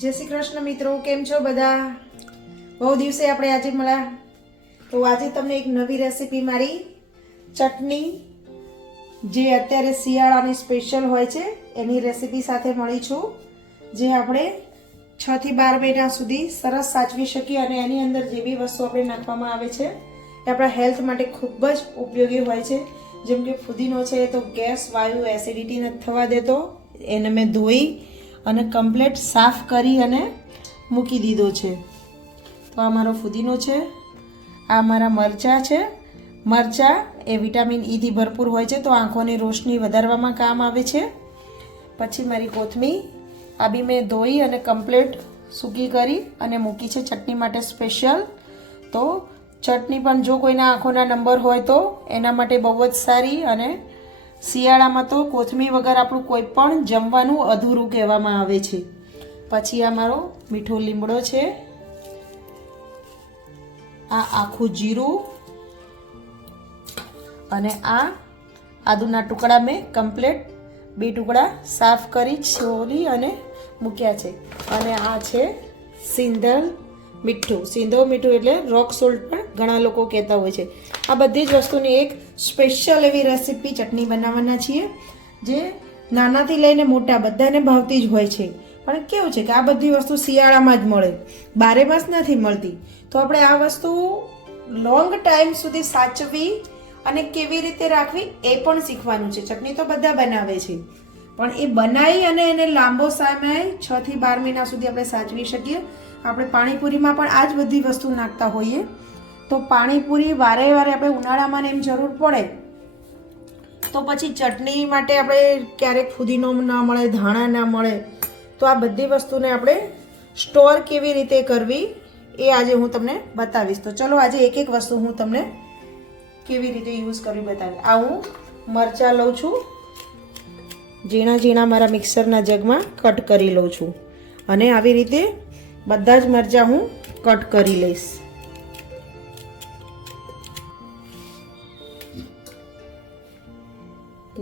જય શ્રી કૃષ્ણ મિત્રો, કેમ છો બધા? બહુ દિવસે આપણે આજે મળ્યા. તો આજે તમને એક નવી રેસીપી મારી ચટણી, જે અત્યારે શિયાળાની સ્પેશિયલ હોય છે, એની રેસીપી સાથે મળી છું, જે આપણે છ થી બાર મહિના સુધી સરસ સાચવી શકીએ અને એની અંદર જે બી વસ્તુ આપણે નાખવામાં આવે છે, એ આપણા હેલ્થ માટે ખૂબ જ ઉપયોગી હોય છે. જેમ કે ફુદીનો છે તો ગેસ, વાયુ એસિડિટી નથી થવા દેતો. એને મેં ધોઈ અને કમ્પ્લેટ સાફ કરી અને મૂકી દીધો છે. તો આ મારો ફુદીનો છે, આ મારા મરચાં છે. મરચાં એ વિટામિન ઈથી ભરપૂર હોય છે, તો આંખોની રોશની વધારવામાં કામ આવે છે. પછી મારી કોથમીર, આ બી મેં ધોઈ અને કમ્પ્લેટ સૂકી કરી અને મૂકી છે ચટણી માટે સ્પેશિયલ તો ચટણી પણ જો કોઈના આંખોના નંબર હોય તો એના માટે બહુ જ સારી અને શિયાળામાં તો કોથમીર વગર આપણું કોઈ પણ જમવાનું અધૂરું કહેવામાં આવે છે. પછી આ મારો મીઠો લીમડો છે. આ આખું જીરું અને આ આદુના ટુકડા મેં કમ્પ્લેટ બે ટુકડા સાફ કરી, છોલી અને મૂક્યા છે. અને આ છે સિંધલ મીઠું. સિંધો મીઠું એટલે રોક સોલ્ટ પણ ઘણા લોકો કહેતા હોય છે. આ બધી જ વસ્તુની એક સ્પેશિયલ એવી રેસીપી ચટણી બનાવવાના છીએ, જે નાનાથી લઈને મોટા બધાને ભાવતી જ હોય છે. પણ કેવું છે કે આ બધી વસ્તુ શિયાળામાં જ મળે, બારે માસ નથી મળતી. તો આપણે આ વસ્તુ લોંગ ટાઈમ સુધી સાચવી અને કેવી રીતે રાખવી એ પણ શીખવાનું છે. ચટણી તો બધા બનાવે છે. પણ એ બનાવી અને એને લાંબો સમય છ થી બાર મહિના સુધી આપણે સાચવી શકીએ. આપણે પાણીપુરીમાં પણ આ જ બધી વસ્તુ નાખતા હોઈએ. તો પાણીપુરી વારે વારે આપણે ઉનાળામાં એમ જરૂર પડે. તો પછી ચટણી માટે આપણે ક્યારેક ફુદીનો ના મળે, ધાણા ના મળે, તો આ બધી વસ્તુને આપણે સ્ટોર કેવી રીતે કરવી એ આજે હું તમને બતાવીશ. તો ચલો આજે એક એક વસ્તુ હું તમને કેવી રીતે યુઝ કરવી બતાવી આ હું મરચાં લઉં છું. ઝીણા ઝીણા મારા મિક્સરના જગમાં કટ કરી લઉં છું. અને આવી રીતે બધા જ મરચાં હું કટ કરી લઈશ.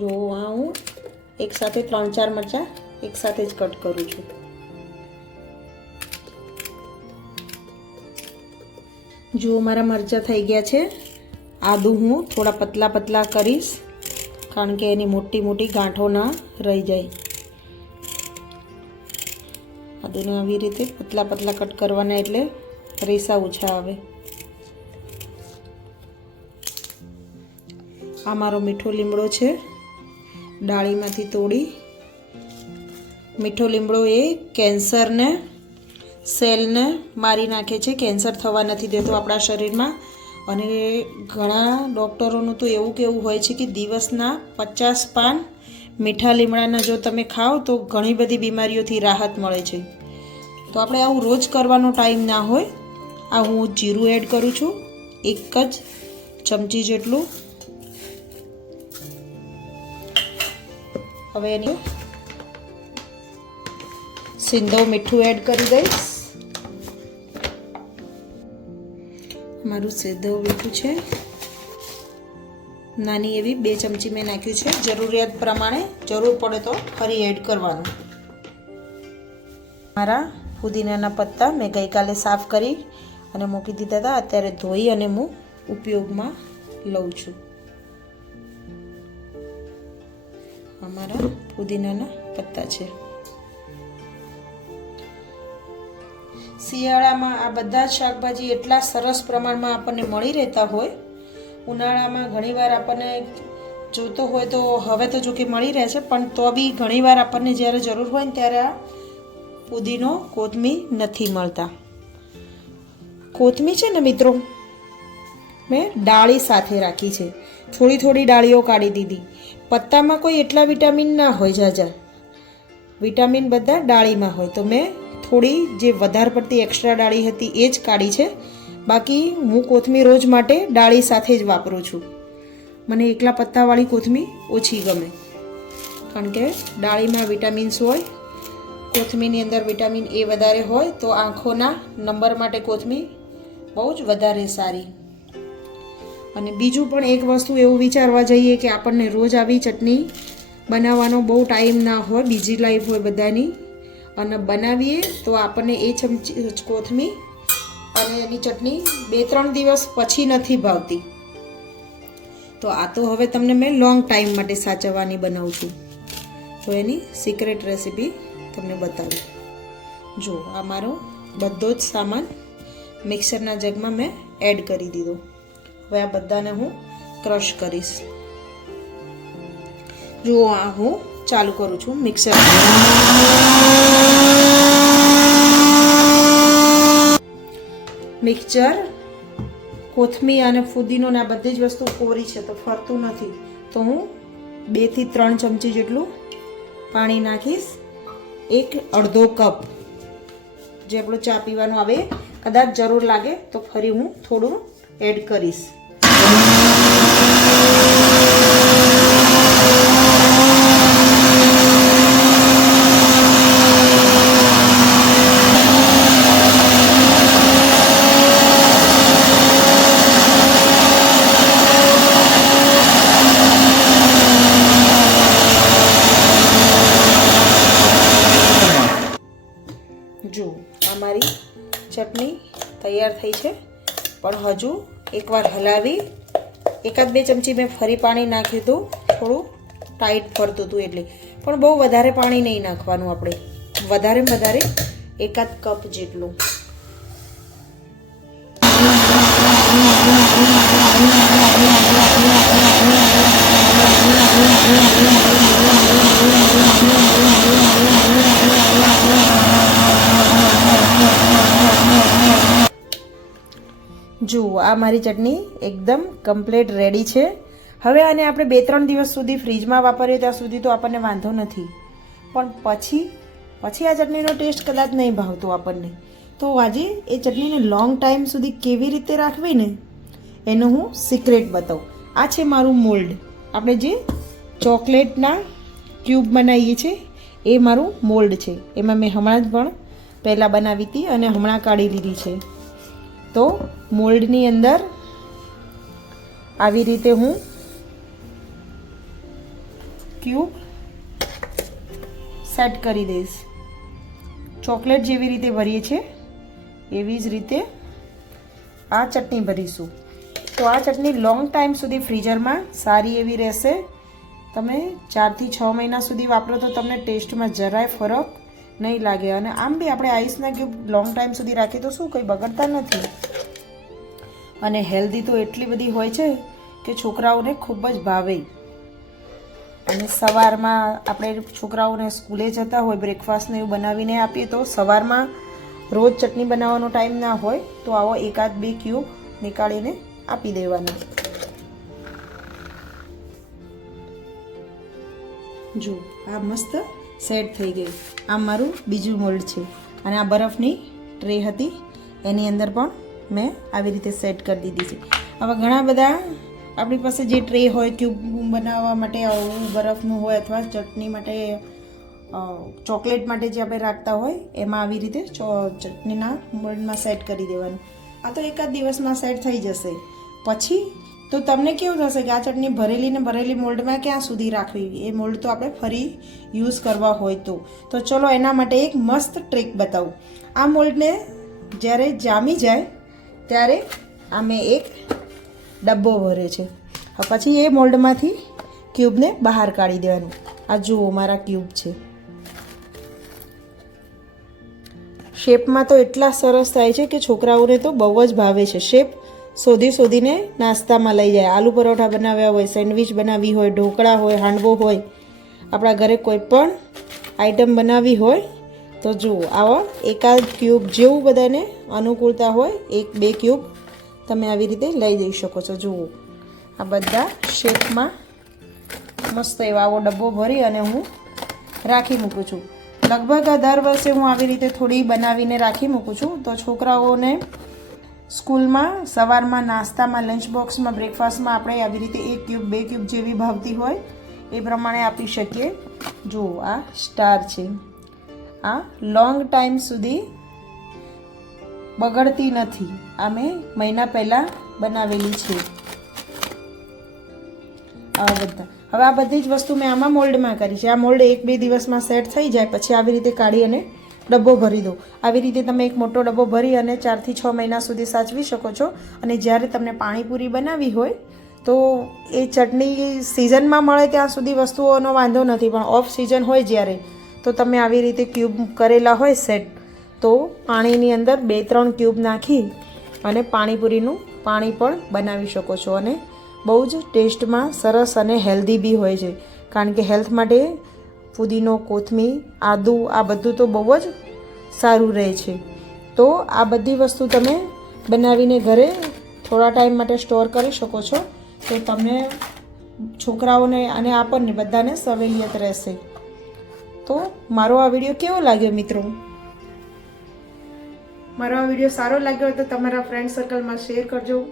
જો આ હું એક સાથે ત્રણ ચાર મરચાં એકસાથે જ કટ કરું છું. જો મારા મરચાં થઈ ગયા છે, આદુ હું થોડા પતલા પતલા કરીશ, કારણ કે એની મોટી મોટી ગાંઠો ના રહી જાય. આદુને આવી રીતે પતલા પતલા કટ કરવાના એટલે રેસા ઓછા આવે. આ મારો મીઠો લીમડો છે. ડાળીમાંથી તોડી. મીઠો લીમડો એ કેન્સરને, સેલને મારી નાખે છે. કેન્સર થવા નથી દેતો આપણા શરીરમાં. અને ઘણા ડૉક્ટરોનું તો એવું કેવું હોય છે કે દિવસના પચાસ પાન મીઠા લીમડાના જો તમે ખાઓ તો ઘણી બધી બીમારીઓથી રાહત મળે છે. તો આપણે આવું રોજ કરવાનો ટાઈમ ના હોય. આ હું જીરું એડ કરું છું. એક જ ચમચી જેટલું હવે એની સિંધો મીઠું એડ કરી દઈશ. મારું સિંધો મીઠું છે. નાની એવી બે ચમચી મેં નાખ્યું છે. જરૂરિયાત પ્રમાણે જરૂર પડે તો ફરી એડ કરવાનું. મારા ફુદીનાના પત્તા મેં ગઈકાલે સાફ કરી અને મૂકી દીધા હતા. અત્યારે ધોઈ અને હું ઉપયોગમાં લઉં છું. અમારા પુદીનાના પત્તા છે. શિયાળામાં આ બધા જ શાકભાજી એટલા સરસ પ્રમાણમાં આપણને મળી રહેતા હોય. ઉનાળામાં ઘણીવાર આપણને જોતો હોય તો હવે તો જો કે મળી રહે છે, પણ તો બી ઘણીવાર આપણને જ્યારે જરૂર હોય ને ત્યારે આ પુદીનો કોથમીર નથી મળતા. કોથમીર છે ને મિત્રો, મેં ડાળી સાથે રાખી છે. થોડી થોડી ડાળીઓ કાઢી દીધી. પત્તામાં કોઈ એટલા વિટામિન ના હોય જાજા. વિટામિન બધા ડાળીમાં હોય. તો મેં થોડી જે વધારે પડતી એક્સ્ટ્રા ડાળી હતી એ જ કાઢી છે. બાકી હું કોથમીર રોજ માટે ડાળી સાથે જ વાપરું છું. મને એકલા પત્તાવાળી કોથમીર ઓછી ગમે. કારણ કે ડાળીમાં વિટામિન્સ હોય, કોથમીરની અંદર વિટામિન એ વધારે હોય, તો આંખોના નંબર માટે કોથમીર બહુ જ વધારે સારી. અને બીજું પણ એક વસ્તુ એવું વિચારવા જઈએ કે આપણને રોજ આવી ચટણી બનાવવાનો બહુ ટાઈમ ના હોય બીજી લાઈફ હોય બધાની. અને બનાવીએ તો આપણને એ ચમચી કોથમી અને એની ચટણી બે ત્રણ દિવસ પછી નથી ભાવતી. તો આ તો હવે તમને મેં લોંગ ટાઈમ માટે સાચવવાની બનાવું છું. તો એની સિક્રેટ રેસીપી તમને બતાવું. જો, આ મારો બધો જ સામાન મિક્સરના જગમાં મેં એડ કરી દીધો. હવે આ બધાને હું ક્રશ કરીશ. જુઓ, આ હું ચાલુ કરું છું મિક્સર. મિક્સર કોથમી અને ફુદીનો ને આ બધી જ વસ્તુ કોરી છે, તો ફરતું નથી. તો હું બેથી ત્રણ ચમચી જેટલું પાણી નાખીશ. એક અડધો કપ જે આપણું ચા પીવાનું આવે, કદાચ જરૂર લાગે, તો ફરી હું થોડું એડ કરીશ. જો આ મારી ચટણી તૈયાર થઈ છે પણ હજુ એકવાર હલાવી, એકાદ બે ચમચી મેં ફરી પાણી નાખ્યું હતું, થોડું ટાઈટ ફરતું હતું એટલે. પણ બહુ વધારે પાણી નહીં નાખવાનું આપણે. વધારે વધારે એકાદ કપ જેટલું. જુઓ, આ મારી ચટણી એકદમ કમ્પ્લીટ રેડી છે. હવે આને આપણે બે ત્રણ દિવસ સુધી ફ્રીજમાં વાપરીએ ત્યાં સુધી તો આપણને વાંધો નથી. પણ પછી પછી આ ચટણીનો ટેસ્ટ કદાચ નહીં ભાવતો આપણને. તો આજે એ ચટણીને લોંગ ટાઈમ સુધી કેવી રીતે રાખવી ને, એનું હું સિક્રેટ બતાવું. આ છે મારું મોલ્ડ આપણે જે ચોકલેટના ક્યુબ બનાવીએ છીએ, એ મારું મોલ્ડ છે. એમાં મેં હમણાં જ પણ પહેલાં બનાવી હતી અને હમણાં કાઢી લીધી છે. તો મોલ્ડની અંદર આવી રીતે હું ક્યુબ સેટ કરી દઈશ. ચોકલેટ જેવી રીતે ભરીએ છીએ, એવી જ રીતે આ ચટણી ભરીશું. તો આ ચટણી લોંગ ટાઈમ સુધી ફ્રીઝરમાં સારી એવી રહેશે. તમે ચારથી છ મહિના સુધી વાપરો તો તમને ટેસ્ટમાં જરાય ફરક નહીં લાગે. અને આમ બી આપણે આઈસના ક્યુબ લોંગ ટાઈમ સુધી રાખીએ તો શું, કંઈ બગડતા નથી. અને હેલ્ધી તો એટલી બધી હોય છે કે છોકરાઓને ખૂબ જ ભાવે. અને સવારમાં આપણે છોકરાઓને સ્કૂલે જતા હોય બ્રેકફાસ્ટને એવું બનાવીને આપીએ તો સવારમાં રોજ ચટણી બનાવવાનો ટાઈમ ના હોય, તો આવો એકાદ બે ક્યુબ નીકાળીને આપી દેવાના. જો આ મસ્ત સેટ થઈ ગઈ. આ મારું બીજું મોલ્ડ છે. અને આ બરફની ટ્રે હતી. એની અંદર પણ મેં આવી રીતે સેટ કરી દીધી છે. હવે ઘણા બધા આપણી પાસે જે ટ્રે હોય ક્યુબ બનાવવા માટે આવું બરફનું હોય અથવા ચટણી માટે ચોકલેટ માટે જે આપણે રાખતા હોય, એમાં આવી રીતે ચટણીના મોલ્ડમાં સેટ કરી દેવાનું. આ તો એકાદ દિવસમાં સેટ થઈ જશે. પછી તો તમને કેવું થશે કે આ ચટણી ભરેલી ને ભરેલી મોલ્ડમાં ક્યાં સુધી રાખવી? એ મોલ્ડ તો આપણે ફરી યુઝ કરવા હોય તો. તો ચલો એના માટે એક મસ્ત ટ્રીક બતાવું. આ મોલ્ડને જ્યારે જામી જાય, ત્યારે આ મેં એક ડબ્બો ભર્યો છે. પછી એ મોલ્ડમાંથી ક્યુબને બહાર કાઢી દેવાનું. આ જુઓ, મારા ક્યુબ છે. શેપમાં તો એટલા સરસ થાય છે કે છોકરાઓને તો બહુ જ ભાવે છે. શેપ શોધી શોધીને નાસ્તામાં લઈ જાય. આલુ પરોઠા બનાવ્યા હોય, સેન્ડવિચ બનાવી હોય, ઢોકળા હોય, હાંડવો હોય, આપણા ઘરે કોઈ પણ આઈટમ બનાવી હોય, તો જુઓ, આવા એકાદ ક્યુબ જેવું બધાને અનુકૂળતા હોય, એક બે ક્યુબ તમે આવી રીતે લઈ જઈ શકો છો. જુઓ, આ બધા શેપમાં મસ્ત એવો આવો ડબ્બો ભરી અને હું રાખી મૂકું છું. લગભગ દર વર્ષે હું આવી રીતે થોડી બનાવીને રાખી મૂકું છું. તો છોકરાઓને સ્કૂલમાં, સવારમાં નાસ્તામાં લંચ બોક્સમાં બ્રેકફાસ્ટમાં આપણે આવી રીતે એક ક્યુબ, બે ક્યુબ જેવી ભાવતી હોય, એ પ્રમાણે આપી શકીએ. જુઓ, આ સ્ટાર છે. આ લોંગ ટાઈમ સુધી બગડતી નથી. આ મેં મહિના પહેલાં બનાવેલી છે. આ બધા. હવે આ બધી જ વસ્તુ મેં આમાં મોલ્ડમાં કરી છે. આ મોલ્ડ એક બે દિવસમાં સેટ થઈ જાય, પછી આવી રીતે કાઢી અને ડબ્બો ભરી દો. આવી રીતે તમે એક મોટો ડબ્બો ભરી અને ચારથી છ મહિના સુધી સાચવી શકો છો. અને જ્યારે તમને પાણીપુરી બનાવવી હોય, તો એ ચટણી સિઝનમાં મળે ત્યાં સુધી વસ્તુઓનો વાંધો નથી. પણ ઓફ સિઝન હોય જ્યારે, તો તમે આવી રીતે ક્યુબ કરેલા હોય સેટ તો પાણીની અંદર બે ત્રણ ક્યુબ નાખી અને પાણીપુરીનું પાણી પણ બનાવી શકો છો. અને બહુ જ ટેસ્ટમાં સરસ અને હેલ્ધી બી હોય છે. કારણ કે હેલ્થ માટે ફુદીનો કોથમીર, આદું, આ બધું તો બહુ જ સારું રહે છે. તો આ બધી વસ્તુ તમે બનાવીને ઘરે થોડા ટાઈમ માટે સ્ટોર કરી શકો છો. તો તમને છોકરાઓને અને આપણને બધાને સવેલિયત રહેશે. તો મારો આ વીડિયો કેવો લાગ્યો મિત્રો? મારો આ વીડિયો સારો લાગ્યો તો તમારા ફ્રેન્ડ સર્કલમાં શેર કરજો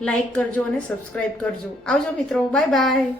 લાઈક કરજો અને સબસ્ક્રાઈબ કરજો. આવજો મિત્રો બાય બાય